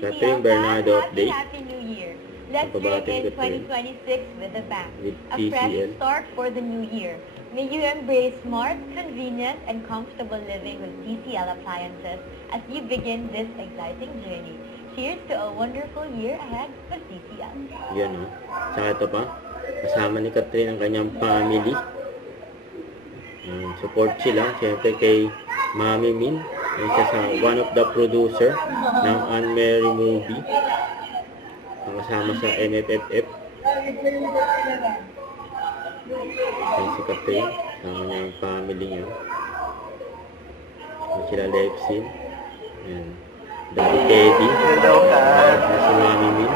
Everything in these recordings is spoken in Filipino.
Catherine Bernardo Happy, update. Happy New Year. Let's Pagkabating begin Catherine. 2026 with a bang. With A fresh TCL. start for the new year. May you embrace smart, convenient, and comfortable living with TCL appliances as you begin this exciting journey. Cheers to a wonderful year ahead with TCL. Yan o. Saka ito pa. Kasama ni Catherine ang kanyang family. Support sila. Siyempre kay Mami Min. Isa sa one of the producer ng Unmarry movie. Ang kasama sa MFFF. Yan si Catherine. Kasama niya yung family niya. Yan sila Lexin. Yan. Daddy Teddy. Yan si Mami Min.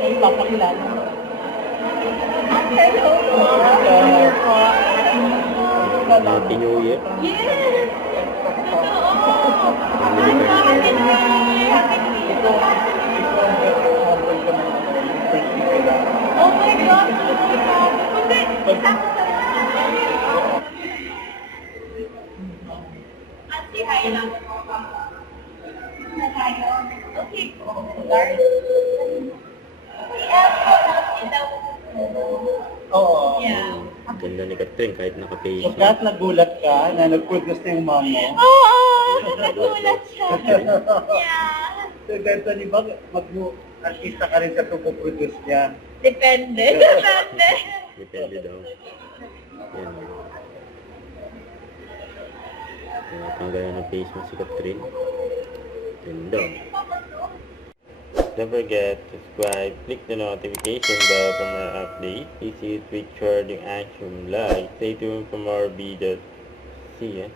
May papakilala. Hello po. Happy New Year. Yes! Totoo! Family Happy friendly. New Year! Happy New Year! Oh my God! Hindi! Sakto! Ate, hi lang. Okay po. Guard. Oo. Yeah. Ang ganda ni Catherine kahit naka-face. So, kahit nagulat ka na nag-produce na yung mom mo, Oo! Nagulat siya. Yeah. so ganito ni ba, mag-artista ka rin sa pag-produce niya? Depende. Depende. Depende daw. Yan. Tanggalan ng face mo si Catherine. Ganda. Don't forget to subscribe, click the notification bell for more updates. This is Richard yung Action Live. Stay tuned for more videos. See ya.